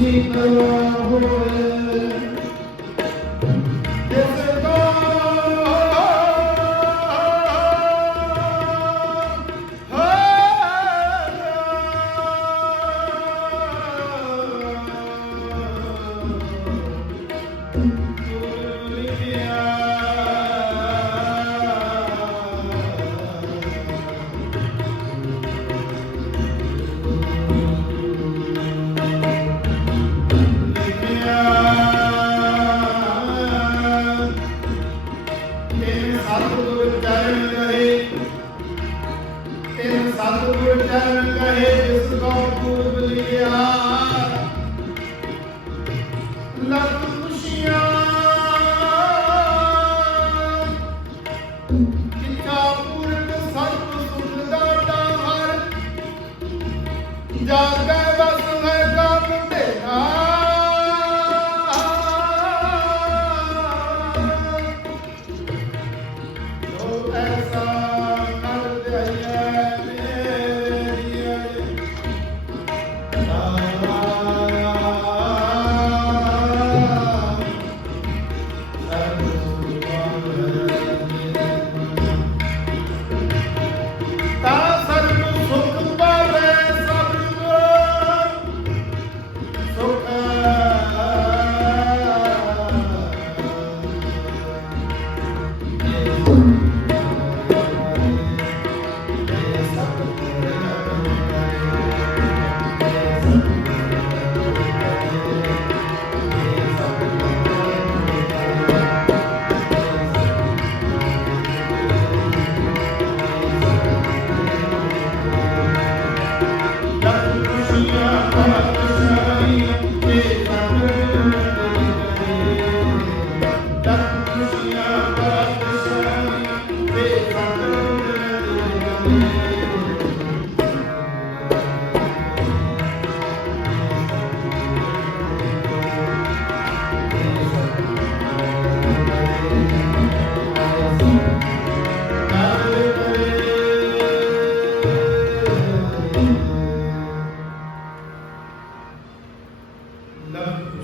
Jika Allah ਤਿੰਨ ਸਤਿਗੁਰ ਚਰਨ ਕਹੇ। ਤਿੰਨ ਸਤਿਗੁਰ ਚਰਨ ਕਹੇ, ਜਿਸ ਕੋ ਪੂਰਬ ਲਿਆ ਲੱਖ ਖੁਸ਼ੀਆਂ। ਕਿਤਾ ਪੂਰਨ ਸਰਬ ਸੁਖ ਦਾ ਡਾਹਰ। ਜਾਗੈ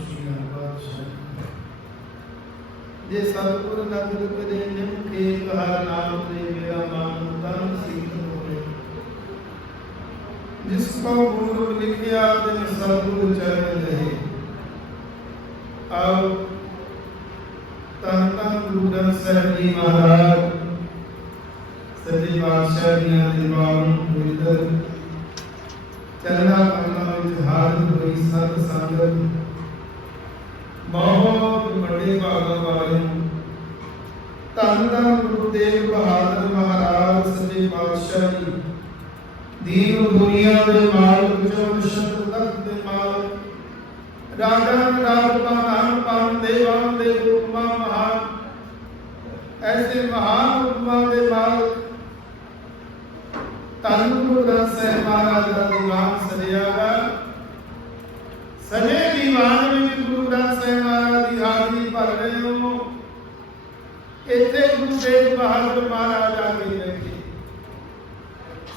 ਲੱਖ ਖੁਸ਼ੀਆਂ ਬਾਦਸ਼ਾਹ ਜੇ ਸਤਿਗੁਰ ਨਦਰ ਕਰੇ ਨਿਮਖੇ ਕਹਰ ਨਾਮ ਤੇ ਮੇਰਾ ਮਨ ਤਨ ਸੀਤ ਹੋਵੇ। ਜਿਸ ਕੋ ਗੁਰੂ ਲਿਖਿਆ ਤਿਨ ਸਤਿਗੁਰ ਚਰਨ ਰਹੇ। ਆਓ ਤਨ ਤਨ ਗੁਰੂ ਗ੍ਰੰਥ ਸਾਹਿਬ ਜੀ ਮਹਾਰਾਜ, ਸੱਚੇ ਪਾਤਸ਼ਾਹ ਦੀਆਂ ਦੀਵਾਨ ਪਵਿੱਤਰ ਚਰਨਾ ਕਮਲਾਂ ਵਿੱਚ ਹਾਜ਼ਰ ਹੋਈ ਸਤ ਸੰਗਤ ਬਹੁਤ ਵੱਡੇ ਭਾਗਾਂ ਵਾਲੇ। ਧੰਨ ਧੰਨ ਗੁਰੂ ਤੇਗ ਬਹਾਦਰ ਮਹਾਰਾਜ, ਸੱਚੇ ਪਾਤਸ਼ਾਹ ਜੀ। ਦੀਨ ਦੁਨੀਆ ਦੇ ਮਾਲਕ ਜੋ ਸ਼ਬਦ ਤਖਤ ਦੇ ਮਾਲਕ। ਰਾਜਾਂ ਰਾਜ ਪਾਵਨ ਪਾਵਨ ਦੇਵਾਂ ਦੇ ਹੁਕਮਾਂ ਮਹਾਨ। ਐਸੇ ਮਹਾਨ ਹੁਕਮਾਂ ਦੇ ਮਾਲਕ। ਧੰਨ ਗੁਰੂ ਗ੍ਰੰਥ ਸਾਹਿਬ ਮਹਾਰਾਜ ਦਾ ਦੀਵਾਨ ਸਜਿਆਗਾ ਸਜੇ ਦੀਵਾਨ ਵਿੱਚ ਗੁਰੂ ਗ੍ਰੰਥ ਸਾਹਿਬ ਮਹਾਰਾਜ ਦੀ ਹਾਜ਼ਰੀ ਭਰ ਰਹੇ ਹੋ ਇੱਥੇ ਗੁਰੂ ਤੇਗ ਬਹਾਦਰ ਮਹਾਰਾਜ ਆ ਕੇ ਬੈਠੇ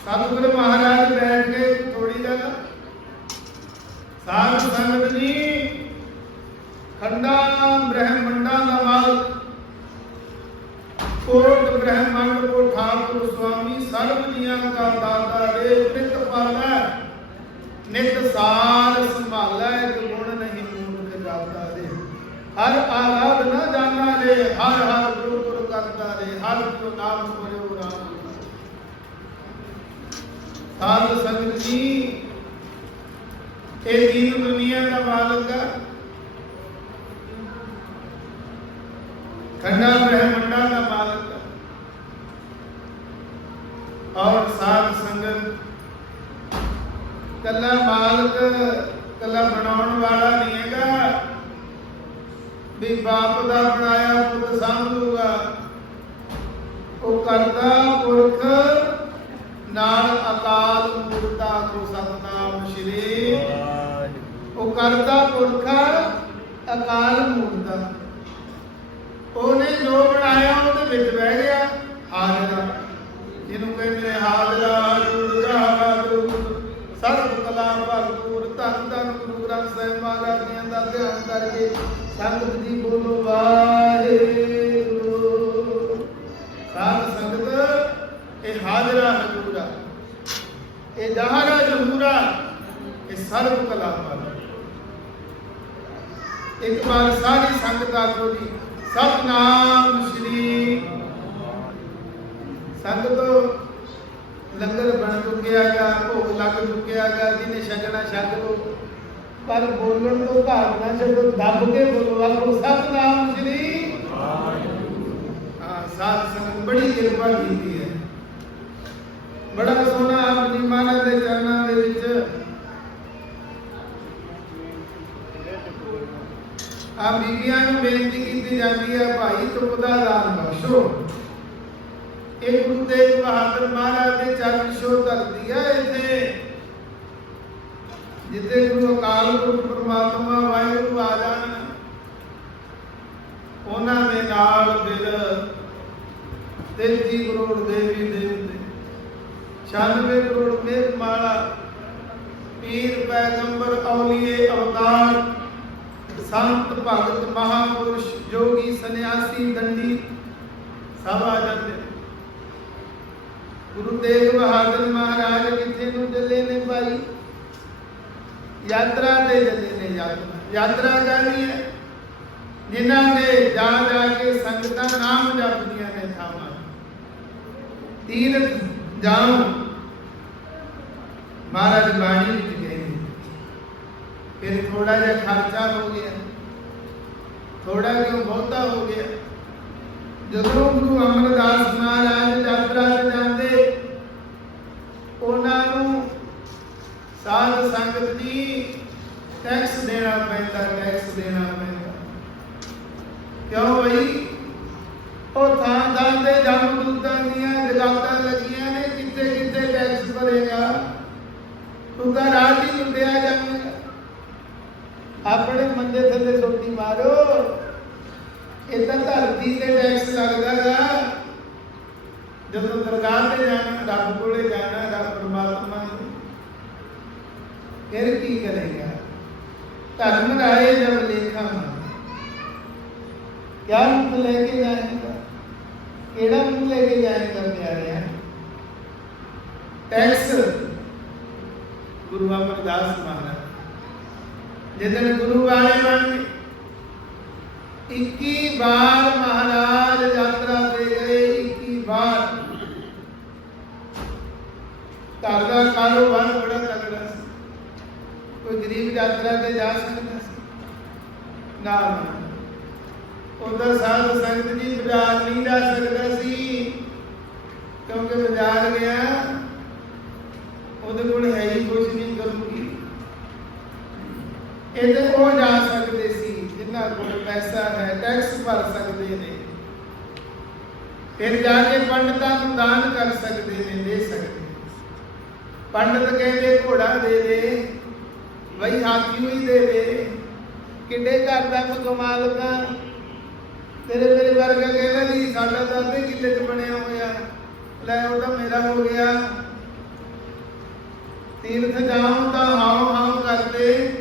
ਸਤਿਗੁਰ ਮਹਾਰਾਜ ਬੈਠ ਕੇ ਥੋੜੀ ਗੱਲ। ਸਾਧ ਸੰਗਤ ਜੀ ਖੰਡਾ, ਬ੍ਰਹਮੰਡਾਂ ਦਾ ਮਾਲਕ। ਕੋਟ ਬ੍ਰਹਮੰਡ ਕੋ ਠਾਕੁਰ ਸੁਆਮੀ, ਸਰਬ ਜੀਆਂ ਦਾ ਦਾਤਾ ਦੇ ਪ੍ਰਿਤ ਪਾਲੈ, ਨਿਤ ਸਾਰ ਸੰਭਾਲੈ ਇੱਕ ਗੁਣ ਨਹੀਂ ਮੂਰਖ ਜਾਤਾ ਦੇ ਹਰ ਆਲਾਦ ਨਾ ਜਾਣਾ ਰੇ, ਹਰ ਹਰ ਗੁਰੂ ਗੁਰੂ ਕਰਤਾ ਰੇ, ਹਰ ਕੋ ਨਾਮ ਕਰਿਓ ਰਾਮ ਸਾਧ ਸੰਗਤ ਜੀ, ਇਹ ਦੀਨ ਦੁਨੀਆ ਦਾ ਮਾਲਕ ਹੈ ਖੰਡਾ, ਬ੍ਰਹਮੰਡਾਂ ਦਾ ਮਾਲਕ ਹੈ ਔਰ ਸਾਧ ਸੰਗਤ, ਕੱਲਾ ਮਾਲਕ, ਕੱਲਾ ਬਣਾਉਣ ਵਾਲਾ ਨਹੀਂ ਹੈਗਾ। ਵੀ ਬਾਪ ਦਾ ਬਣਾਇਆ ਪੁੱਤ ਸੰਭੂਗਾ। ਉਹ ਕਰਦਾ ਪੁਰਖ ਨਾਲ ਅਕਾਲ ਮੂਰਤਾ ਕੋ ਸਤਨਾਮ ਸ਼੍ਰੀ। ਉਹ ਉਹ ਕਰਦਾ ਪੁਰਖਾ ਅਕਾਲ ਮੂਰਤਾ। ਉਹਨੇ ਜੋ ਬਣਾਇਆ ਉਹਦੇ ਵਿੱਚ ਬਹਿ ਗਿਆ ਹਾਜ਼ਰਾ ਜਿਹਨੂੰ ਕਹਿੰਦੇ ਨੇ ਹਾਜ਼ਰਾ ਜੁੜਾ ਵਾਹਿਗੁਰੂ ਸਰਬ ਕਲਾ ਭਰਪੂਰ ਧੰਨ ਧੰਨ ਗੁਰੂ ਗ੍ਰੰਥ ਸਾਹਿਬ ਦਾ ਧਿਆਨ ਕਰਕੇ ਸੰਗਤ ਜੀ ਬੋਲੋ, ਵਾਹਿਗੁਰੂ। ਸਾਧ ਸੰਗਤ, ਇਹ ਹਾਜ਼ਰਾ ਹਜ਼ੂਰਾ, ਇਹ ਜਹਾਰਾ ਜਹੂਰਾ, ਇਹ ਸਰਬ ਕਲਾ ਇੱਕ ਵਾਰ ਸਾਰੀ ਸੰਗਤ ਆਖੋ ਜੀ ਸਤਨਾਮ ਸ਼੍ਰੀ। ਸੰਗਤ ਲੰਗਰ ਬਣ ਚੁੱਕਿਆ ਚੁੱਕਿਆਗਾ ਭੋਗ ਲੱਗ ਚੁੱਕਿਆ ਚੁੱਕਿਆਗਾ ਜਿਹਨੇ ਛਕਣਾ ਛਕ ਲੋ ਪਰ ਬੋਲਣ ਤੋਂ ਘਾਟ ਨਾ ਛੱਡੋ ਦੱਬ ਕੇ ਬੋਲੋ ਆਖੋ ਸਤਨਾਮ ਸ਼੍ਰੀ ਹਾਂ ਸਾਧ ਸੰਗਤ ਬੜੀ ਕਿਰਪਾ ਕੀਤੀ ਹੈ। ਬੜਾ ਸੋਹਣਾ ਆਪ ਜੀ ਮਹਾਰਾਜ ਦੇ ਚਰਨਾਂ ਦੇ ਵਿੱਚ ਆ ਬੀਬੀਆਂ ਨੂੰ ਬੇਨਤੀ ਕੀਤੀ ਜਾਂਦੀ ਹੈ ਭਾਈ ਤੁਮ ਦਾ ਦਾਨ ਬਖਸ਼ੋ। ਇਹ ਗੁਰੂ ਤੇਗ ਬਹਾਦਰ ਮਹਾਰਾਜ ਦੇ ਚਰਨ ਛੋਹ ਧਰਤੀ ਹੈ ਇੱਥੇ ਜਿੱਥੇ ਗੁਰੂ ਅਕਾਲ ਪੁਰਖ ਪ੍ਰਮਾਤਮਾ ਵਾਹਿਗੁਰੂ ਆ ਜਾਣ, ਉਹਨਾਂ ਦੇ ਨਾਲ ਦਿਲ ਤੇਜੀ ਕਰੋੜ ਦੇਵੀ ਦੇਵਤੇ 96 ਕਰੋੜ ਮੇਰ ਮਾਲਾ ਪੀਰ ਪੈਗੰਬਰ ਔਲੀਏ ਅਵਤਾਰ, ਸੰਤ ਭਗਤ ਮਹਾਪੁਰਸ਼, ਜੋਗੀ ਸੰਨਿਆਸੀ ਦੰਡੀ, ਸਭ ਆ ਜਾਂਦੇ ਗੁਰੂ ਤੇਗ ਬਹਾਦਰ ਮਹਾਰਾਜ ਕਿੱਥੇ ਨੂੰ ਚੱਲੇ ਨੇ ਭਾਈ? ਯਾਤਰਾ ਤੇ ਚੱਲੇ ਨੇ ਯਾਤਰਾ। ਕਰਨੀ ਹੈ। ਜਿਨ੍ਹਾਂ ਦੇ ਜਾ ਜਾ ਕੇ ਸੰਗਤਾਂ ਨਾਮ ਜਪਦੀਆਂ ਨੇ ਥਾਵਾਂ ਤੀਰਥ ਜਾਓ ਮਹਾਰਾਜ ਬਾਣੀ ਵਿੱਚ ਗਏ ਫਿਰ ਥੋੜਾ ਜਿਹਾ ਖਰਚਾ ਹੋ ਗਿਆ। ਥੋੜਾ ਜਿਹਾ ਬਹੁਤਾ ਹੋ ਗਿਆ? ਜਦੋਂ ਗੁਰੂ ਅਮਰਦਾਸ ਮਹਾਰਾਜ ਯਾਤਰਾ ਤੇ ਜਾਂਦੇ ਉਹਨਾਂ ਨੂੰ ਸਾਧ ਸੰਗਤ ਜੀ ਟੈਕਸ ਦੇਣਾ ਪੈਂਦਾ ਟੈਕਸ ਦੇਣਾ ਪੈਂਦਾ ਕਿਉਂ ਬਈ ਉਹ ਥਾਂ ਥਾਂ ਤੇ ਜੰਮ ਦੂਤਾਂ ਦੀਆਂ ਜਗਾਤਾਂ ਲੱਗੀਆਂ ਨੇ ਕਿੱਥੇ ਕਿੱਥੇ ਟੈਕਸ ਭਰੇਗਾ ਤੂੰ ਰਾਜ ਹੀ ਲੁੱਟਿਆ ਜਾਵੇਗਾ ਆਪਣੇ ਮੰਦੇ ਥੱਲੇ ਰੋਟੀ ਮਾਰੋ। ਇਹ ਤਾਂ ਧਰਤੀ ਤੇ ਟੈਕਸ ਲੱਗਦਾਗਾ ਜਦੋਂ ਦਰਗਾਹ ਤੇ ਜਾਣਾ, ਰੱਬ ਕੋਲੇ ਜਾਣਾ, ਰੱਬ ਪਰਮਾਤਮਾ ਫਿਰ ਕੀ ਕਰੇਗਾ? ਧਰਮ ਰਾਏ ਜਬ ਲੇਖਾ ਕਿਆ ਮੁੱਖ ਲੈ ਕੇ ਜਾਏਗਾ? ਕਿਹੜਾ ਮੁੱਖ ਲੈ ਕੇ ਜਾਏਗਾ, ਪਿਆਰਿਆ? ਟੈਕਸ। ਗੁਰੂ ਅਮਰਦਾਸ ਮਹਾਰਾਜ ਜਿੱਦਣ ਗੁਰੂ ਵਾਲੇ ਬਣ 21 ਵਾਰ ਮਹਾਰਾਜ ਯਾਤਰਾ ਤੇ ਗਏ 21 ਵਾਰ। ਘਰ ਦਾ ਕਾਰੋਬਾਰ ਬੜਾ ਤਗੜਾ ਸੀ। ਕੋਈ ਗਰੀਬ ਯਾਤਰਾ ਤੇ ਜਾ ਸਕਦਾ ਸੀ। ਨਾ ਉਹਦਾ ਸਾਧ ਸੰਗਤ ਜੀ ਬਾਜ਼ਾਰ ਨਹੀਂ ਜਾ ਸਕਦਾ ਸੀ, ਕਿਉਂਕਿ ਬਾਜ਼ਾਰ ਗਿਆ, ਉਹਦੇ ਕੋਲ ਹੈ ਹੀ ਕੁਝ ਨਹੀਂ। ਇਹਦੇ ਉਹ ਜਾ ਸਕਦੇ ਸੀ ਜਿਨ੍ਹਾਂ ਕੋਲ ਪੈਸਾ ਹੈ ਟੈਕਸ ਭਰ ਸਕਦੇ ਨੇ। ਫਿਰ ਜਾ ਕੇ ਪੰਡਤਾਂ ਨੂੰ ਦਾਨ ਕਰ ਸਕਦੇ ਨੇ, ਦੇ ਸਕਦੇ ਪੰਡਤ ਕਹਿੰਦੇ, ਘੋੜਾ ਦੇ ਦੇ ਵਈ ਹਾਥੀ ਨੂੰ ਹੀ ਦੇ ਦੇ। ਕਿੱਡੇ ਘਰ ਦਾ ਕਮਾਲ ਦਾ ਤੇਰੇ ਮੇਰੇ ਵਰਗਾ ਕਹਿੰਦਾ ਨਹੀਂ ਸਾਡਾ ਤਾਂ ਅੱਧੇ ਕਿੱਲੇ ਚ ਬਣਿਆ ਹੋਇਆ। ਲੈ ਉਹਦਾ ਮੇਰਾ ਹੋ ਗਿਆ। ਤੀਰਥ ਜਾਉ ਤਾਂ ਹਾਉ ਹਾਉ ਕਰਦੇ।